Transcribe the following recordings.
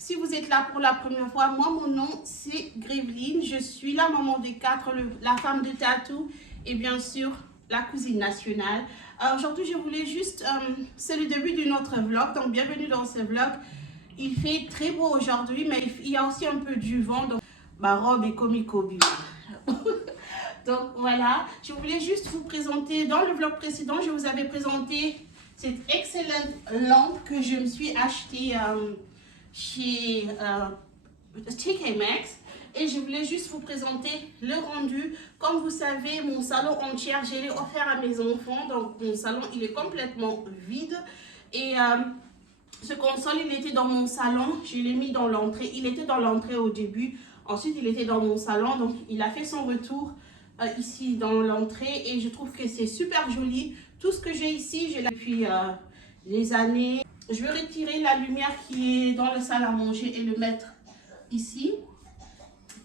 Si vous êtes là pour la première fois, moi, mon nom, c'est Graveline. Je suis la maman des 4, la femme de Tatou et bien sûr, la cousine nationale. Aujourd'hui, je voulais juste... c'est le début de notre vlog, donc bienvenue dans ce vlog. Il fait très beau aujourd'hui, mais il y a aussi un peu du vent, donc ma robe est comico-bio. Donc voilà, je voulais juste vous présenter, dans le vlog précédent, je vous avais présenté cette excellente lampe que je me suis achetée chez TK Maxx. Et je voulais juste vous présenter le rendu. Comme vous savez, mon salon entier, je l'ai offert à mes enfants. Donc mon salon, il est complètement vide. Et ce console, il était dans mon salon. Je l'ai mis dans l'entrée. Il était dans l'entrée au début. Ensuite, il était dans mon salon. Donc il a fait son retour ici dans l'entrée. Et je trouve que c'est super joli. Tout ce que j'ai ici, je l'ai depuis des années. Je vais retirer la lumière qui est dans le salle à manger et le mettre ici.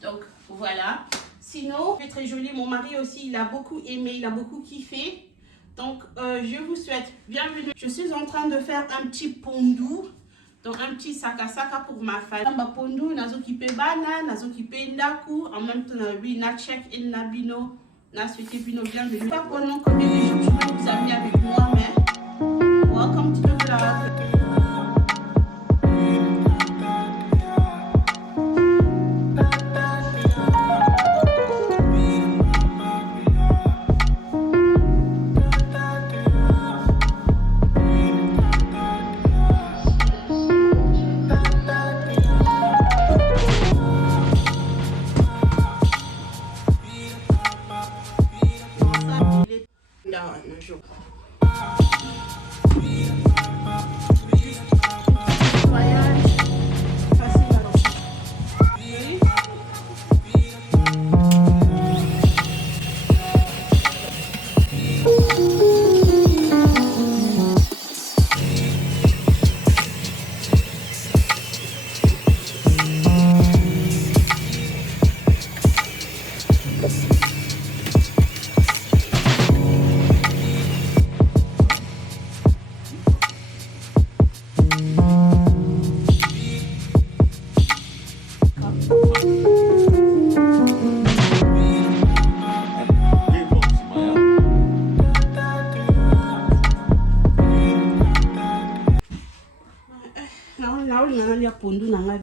Donc voilà. Sinon, c'est très joli. Mon mari aussi, il a beaucoup aimé, il a beaucoup kiffé. Donc je vous souhaite bienvenue. Je suis en train de faire un petit pondou. Donc un petit saka pour ma famille. Ma pondou, nazo kipe bana, nazo kipe ndaku. En même temps, oui, na check et na bino, na souhaité bino bienvenue. Pas pendant combien de jours je vais vous amener avec moi, mais welcome to the vlog. Pondu nanga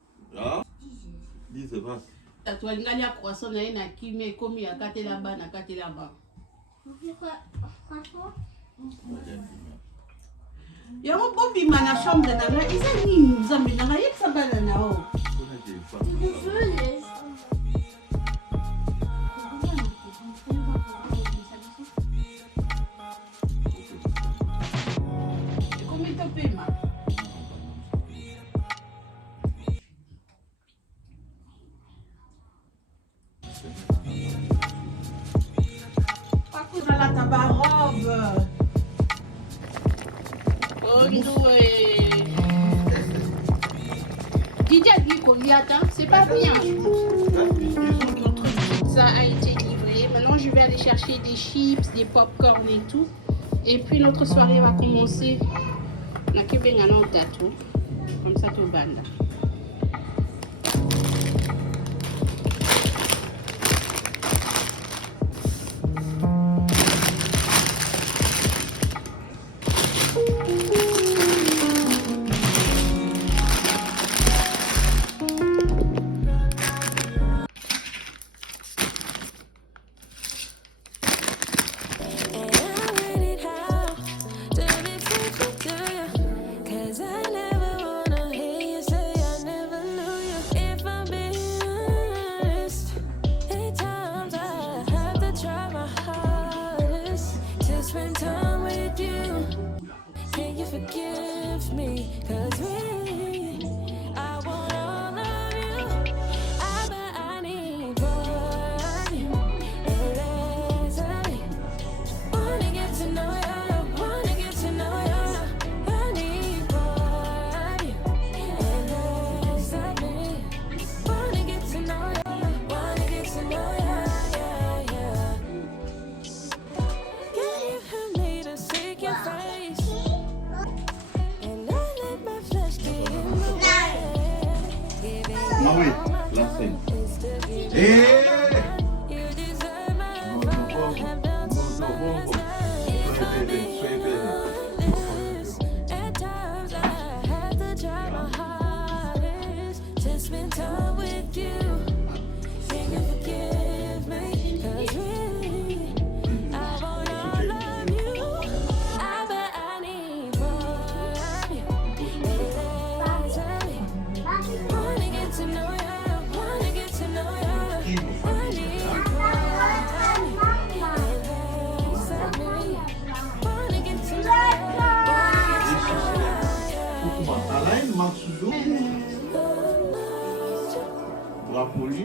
dis c'est pas tatouage ngali ya croissant na ye na kime komi ya katela ba na katela ba yango bobima na chambre na nga eza nini nzambe na nga yebisa bana na o ekomi topema ta robe. Oh, Didier a dit qu'on y attend, c'est pas bien. Notre pizza a été livrée. Maintenant, je vais aller chercher des chips, des pop-corn et tout. Et puis, notre soirée va commencer. Na kebenga na tatou. Comme ça, tout banda. Cause I never wanna hear you say sing. Hey! At times I had to try my hardest to spend time with you. Can you forgive me? 'Cause really, I wanna love you. I bet I need more of you. Wanna get to know you. Wanna get to know you. I need more of you. Wanna get to know you. Alain marche toujours. Bracoli.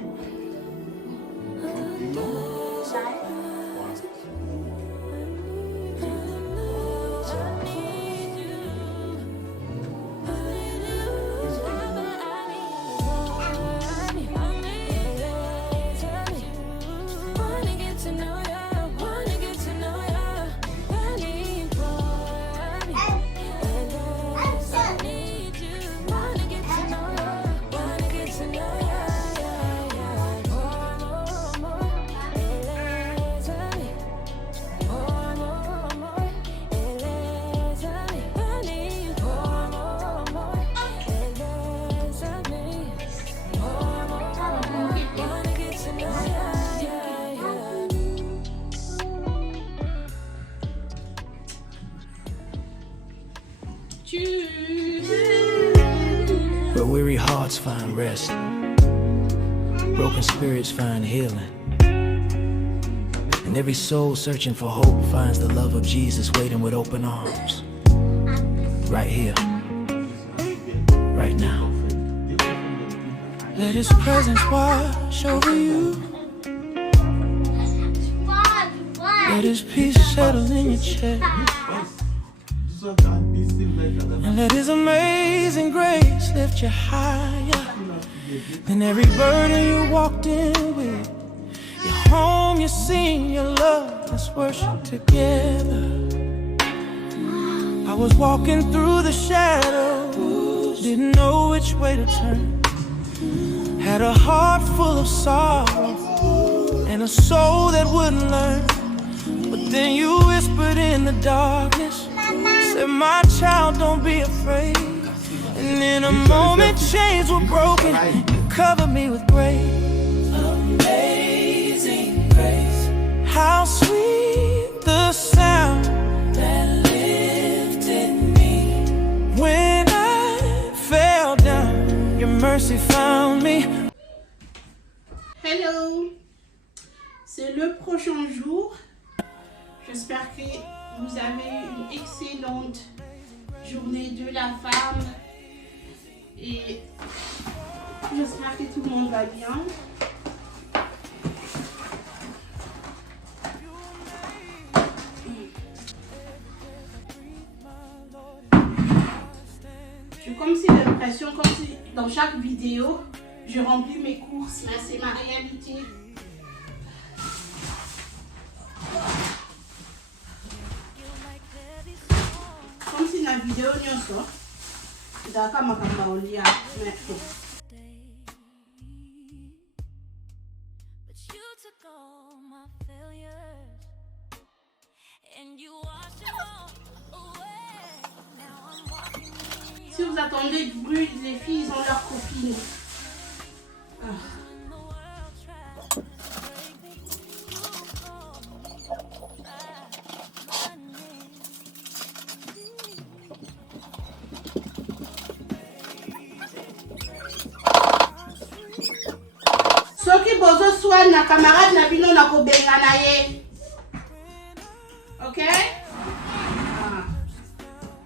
Champignon. Where weary hearts find rest, broken spirits find healing, and every soul searching for hope finds the love of Jesus waiting with open arms. Right here, right now. Let His presence wash over you. Let His peace settle in your chest. And let His amazing grace lift you higher than every burden you walked in with. You're home, you sing your love, let's worship together. I was walking through the shadows, didn't know which way to turn. Had a heart full of sorrow and a soul that wouldn't learn. But then you whispered in the darkness, said, my child, don't be afraid. And in a moment, chains were broken. You covered me with grace. Amazing grace. How sweet the sound that lifted me. When I fell down, your mercy found me. Hello, c'est le prochain jour. J'espère que vous avez eu une excellente journée de la femme et j'espère que tout le monde va bien. J'ai comme si l'impression, comme si dans chaque vidéo, je remplis mes courses, mais c'est ma réalité. Comme si la vidéo n'y sort, d'accord, ma caméra au lit, mais si vous attendez du bruit, les filles, ils ont leurs copines. Soki bozo soit na camarade na bino na kobenga na ye. Ok?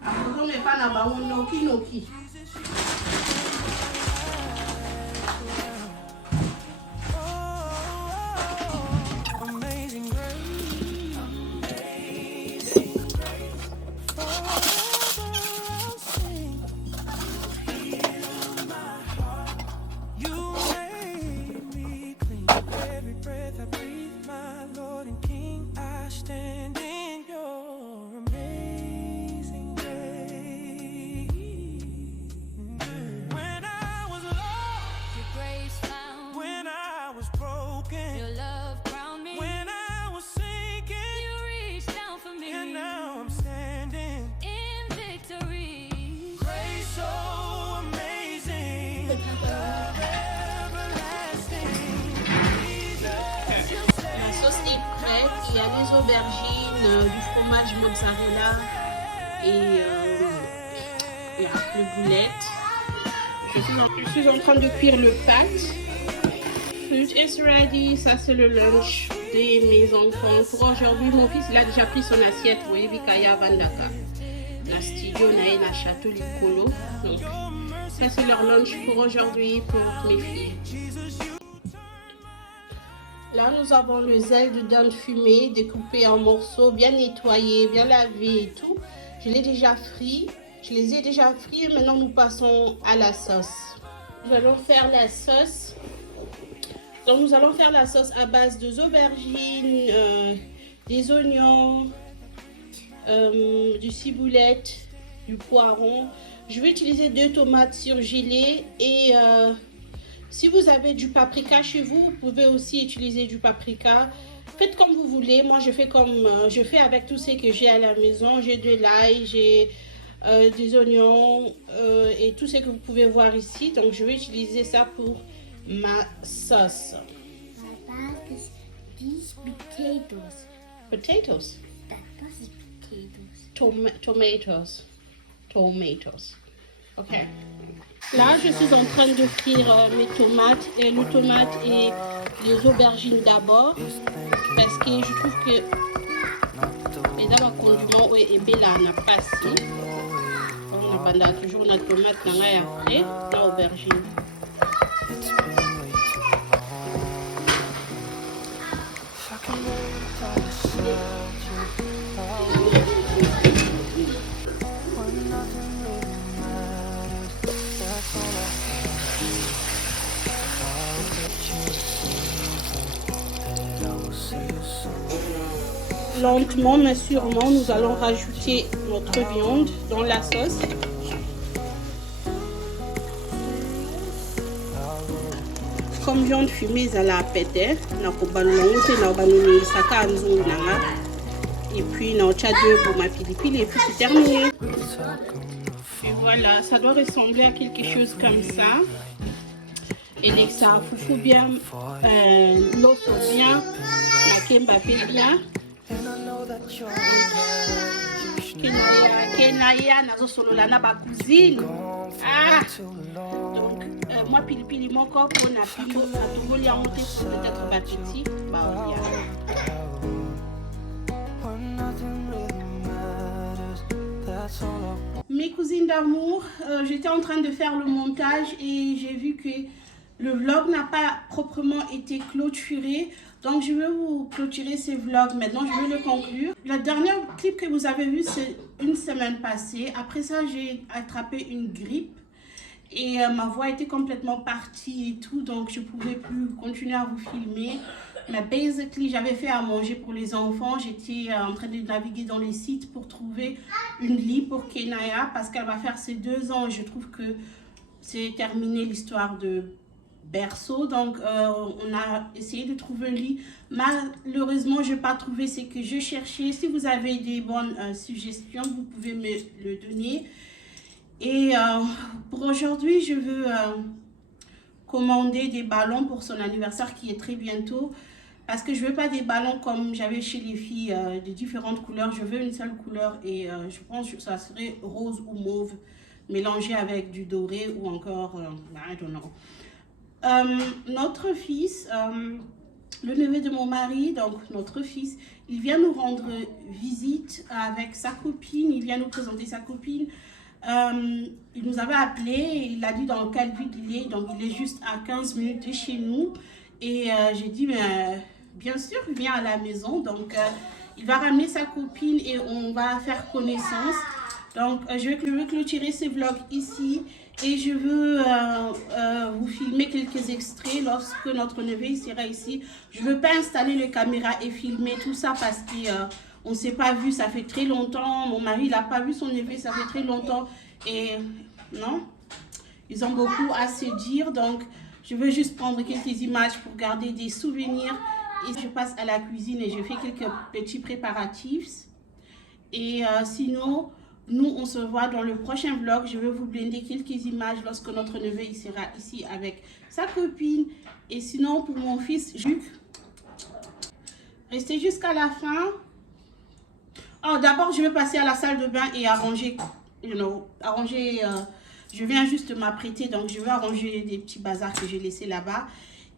Akozo me pa na bango noki noki. La sauce est prête. Il y a les aubergines, du fromage mozzarella et le boulette. Je suis en train de cuire le pâte. Food is ready. Ça, c'est le lunch de mes enfants. Pour aujourd'hui, mon fils il a déjà pris son assiette. Vous voyez, Vikaya Vandaka. La studio na château Licolo. Donc, ça, c'est leur lunch pour aujourd'hui, pour mes filles. Là, nous avons le zèle de dinde fumée, découpé en morceaux, bien nettoyé, bien lavé et tout. Je l'ai déjà frit. Je les ai déjà frits. Maintenant, nous passons à la sauce. Nous allons faire la sauce. Donc, nous allons faire la sauce à base de aubergines, des oignons, du ciboulette, du poiron. Je vais utiliser 2 tomates surgelées et si vous avez du paprika chez vous, vous pouvez aussi utiliser du paprika. Faites comme vous voulez. Moi, je fais avec tout ce que j'ai à la maison. J'ai de l'ail, j'ai des oignons et tout ce que vous pouvez voir ici. Donc, je vais utiliser ça pour ma sauce. These potatoes. Potatoes. That is potatoes. Tomatoes. Ok. Là, je suis en train de frire mes tomates, et les tomates et les aubergines d'abord, parce que je trouve que les condiments et bella n'a pas assez. On a toujours notre tomate et après l'aubergine. Lentement mais sûrement, nous allons rajouter notre viande dans la sauce. Comme viande fumée, à la pété, et puis on a deux pour ma pilipili et puis c'est terminé. Et voilà, ça doit ressembler à quelque chose comme ça. Et les ça foufou bien, l'eau bien, la kemba fait bien. Kenaya nazo solo la na ba cuisine. Ah. Donc moi pilipili mon corps on a plutôt à tout voler à monter peut-être pas petit. Bah mes cousines d'amour, j'étais en train de faire le montage et j'ai vu que le vlog n'a pas proprement été clôturé. Donc je vais vous clôturer ce vlog. Maintenant, je vais le conclure. La dernière clip que vous avez vu, c'est une semaine passée. Après ça, j'ai attrapé une grippe. Et ma voix était complètement partie et tout. Donc, je ne pouvais plus continuer à vous filmer. Mais basically, j'avais fait à manger pour les enfants. J'étais en train de naviguer dans les sites pour trouver une lit pour Kenaya. Parce qu'elle va faire ses 2 ans. Et je trouve que c'est terminé l'histoire de berceau. Donc on a essayé de trouver un lit. Malheureusement, je n'ai pas trouvé ce que je cherchais. Si vous avez des bonnes suggestions, vous pouvez me le donner. Et pour aujourd'hui, je veux commander des ballons pour son anniversaire qui est très bientôt. Parce que je ne veux pas des ballons comme j'avais chez les filles de différentes couleurs. Je veux une seule couleur et je pense que ça serait rose ou mauve mélangé avec du doré ou encore, I don't know. Notre fils, le neveu de mon mari, donc notre fils, il vient nous rendre visite avec sa copine, il vient nous présenter sa copine. Il nous avait appelé et il a dit dans quelle ville il est, donc il est juste à 15 minutes de chez nous. Et j'ai dit, mais, bien sûr, il vient à la maison, donc il va ramener sa copine et on va faire connaissance. Donc je vais clôturer ce vlog ici. Et je veux vous filmer quelques extraits lorsque notre neveu sera ici. Je ne veux pas installer les caméras et filmer tout ça parce qu'on ne s'est pas vu, ça fait très longtemps. Mon mari n'a pas vu son neveu, ça fait très longtemps. Et non, ils ont beaucoup à se dire. Donc, je veux juste prendre quelques images pour garder des souvenirs. Et je passe à la cuisine et je fais quelques petits préparatifs. Et sinon, nous, on se voit dans le prochain vlog. Je vais vous blender quelques images lorsque notre neveu il sera ici avec sa copine. Et sinon, pour mon fils, restez jusqu'à la fin. Oh, d'abord, je vais passer à la salle de bain et arranger, je viens juste m'apprêter, donc je vais arranger des petits bazars que j'ai laissés là-bas.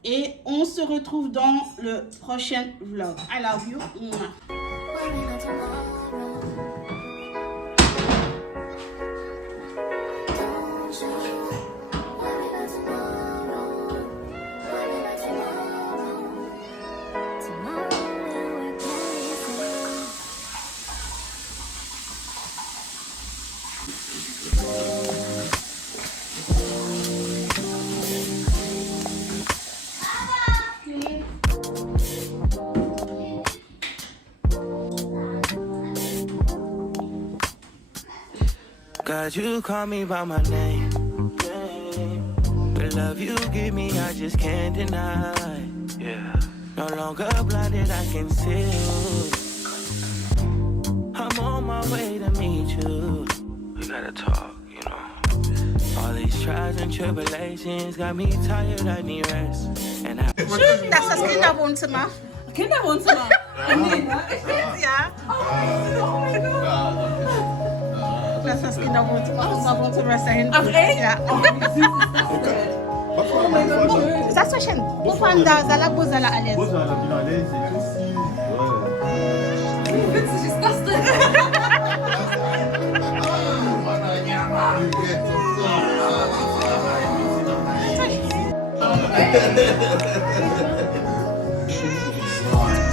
Et on se retrouve dans le prochain vlog. I love you. Worry not tomorrow. Don't you worry not tomorrow. Worry not tomorrow. Tomorrow we'll carry safe. God, you call me by my name. The love you give me, I just can't deny. Yeah. No longer blinded, I can see you. I'm on my way to meet you. We gotta talk, you know. All these trials and tribulations got me tired, I need rest. And I Das ist das Kinderwohnzimmer. Kinderwohnzimmer. Ja. Das ist das Kinderwohnzimmer. Unser Wohnzimmer ist da hinten. Ach, echt? Ja. Oh mein Gott, schön. Ça soit chaîne. Pour prendre la pose à la à l'aise. Pose à la Binalaise, c'est aussi. Ouais. Wie witzig ist das denn?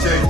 Check.